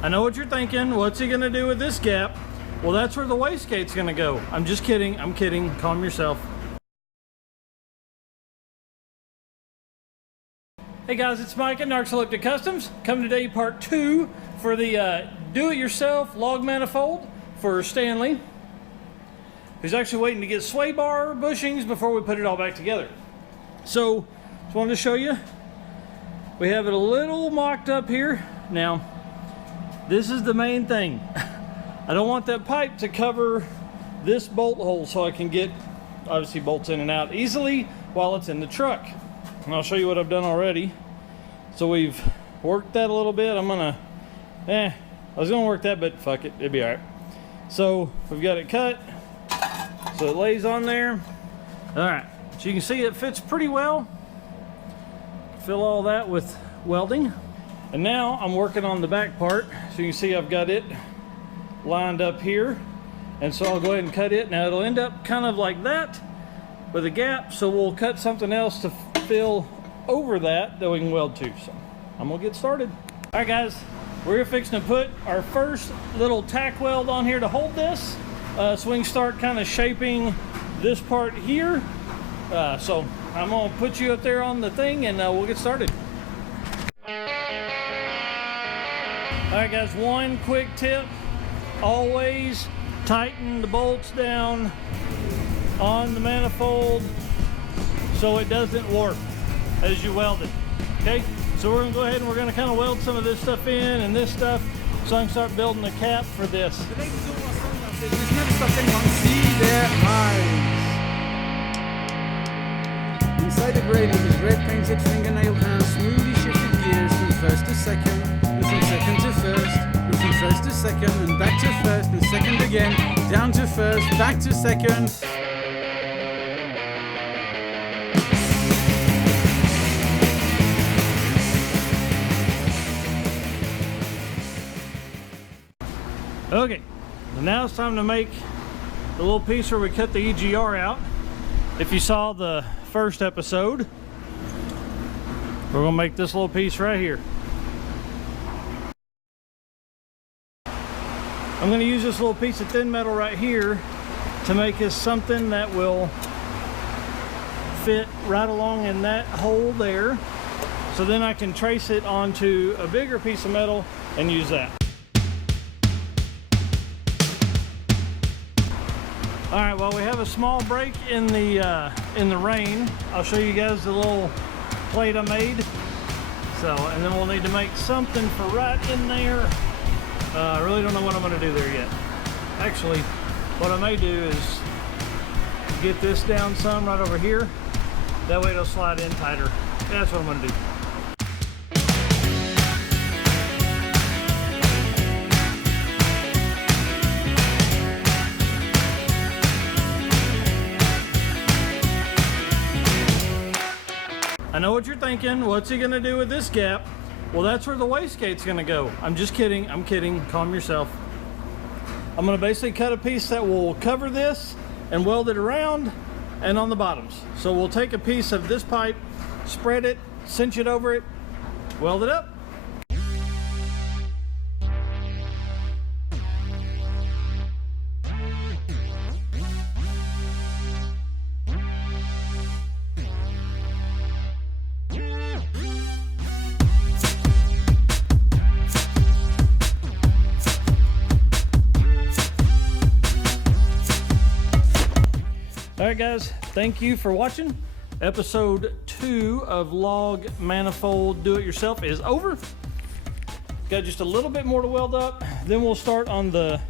I know what you're thinking. What's he gonna do with this gap? Well, that's where the wastegate's gonna go. I'm just kidding. I'm kidding. Calm yourself. Hey guys, it's Mike at Narcoleptic Customs. Coming today, part 2 for the do-it-yourself log manifold for Stanley, who's actually waiting to get sway bar bushings before we put it all back together. So, just wanted to show you. We have it a little mocked up here. Now, this is the main thing. I don't want that pipe to cover this bolt hole so I can get, obviously, bolts in and out easily while it's in the truck. And I'll show you what I've done already. So we've worked that a little bit. I was gonna work that, but fuck it, it'd be all right. So we've got it cut, so it lays on there. All right, so you can see it fits pretty well. Fill all that with welding. And now I'm working on the back part. So you can see I've got it lined up here. And so I'll go ahead and cut it. Now it'll end up kind of like that with a gap. So we'll cut something else to fill over that we can weld to. So I'm gonna get started. All right guys, we're fixing to put our first little tack weld on here to hold this. So we can start kind of shaping this part here. So I'm gonna put you up there on the thing and we'll get started. All right guys, one quick tip. Always tighten the bolts down on the manifold so it doesn't warp as you weld it, okay? So we're gonna go ahead and we're gonna kind of weld some of this stuff in and this stuff so I can start building the cap for this. Inside the grade with his red painted fingernail hand smoothly shifted gears from first to second, and from second to first, and from first to second, and back to first, and second again, down to first, back to second. Okay, so now it's time to make the little piece where we cut the EGR out. If you saw the first episode, we're gonna make this little piece right here. I'm gonna use this little piece of thin metal right here to make us something that will fit right along in that hole there. So then I can trace it onto a bigger piece of metal and use that. All right, well, we have a small break in the rain. I'll show you guys the little plate I made. So, and then we'll need to make something for right in there. I really don't know what I'm gonna do there yet. Actually, what I may do is get this down some right over here. That way it'll slide in tighter. That's what I'm gonna do. I know what you're thinking. What's he gonna do with this gap? Well, that's where the wastegate's gonna go. I'm just kidding. I'm kidding. Calm yourself. I'm gonna basically cut a piece that will cover this and weld it around and on the bottoms. So we'll take a piece of this pipe, spread it, cinch it over it, weld it up. All right guys, thank you for watching. Episode 2 of Log Manifold Do-It-Yourself is over. Got just a little bit more to weld up. Then we'll start on the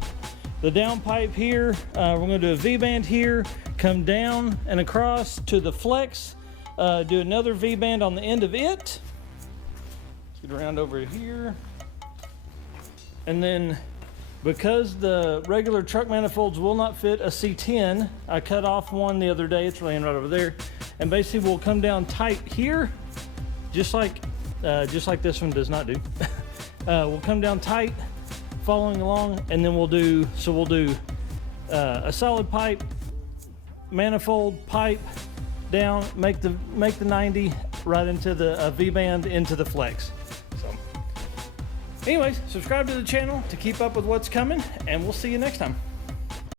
downpipe here. We're gonna do a V-band here, come down and across to the flex, do another V-band on the end of it. Let's get around over here. And then because the regular truck manifolds will not fit a C10, I cut off one the other day. It's laying right over there. And basically we'll come down tight here, just like this one does not do. We'll come down tight, following along, and then we'll do a solid pipe, manifold pipe down, make the 90 right into the V-band into the flex. So Anyways, subscribe to the channel to keep up with what's coming, and we'll see you next time.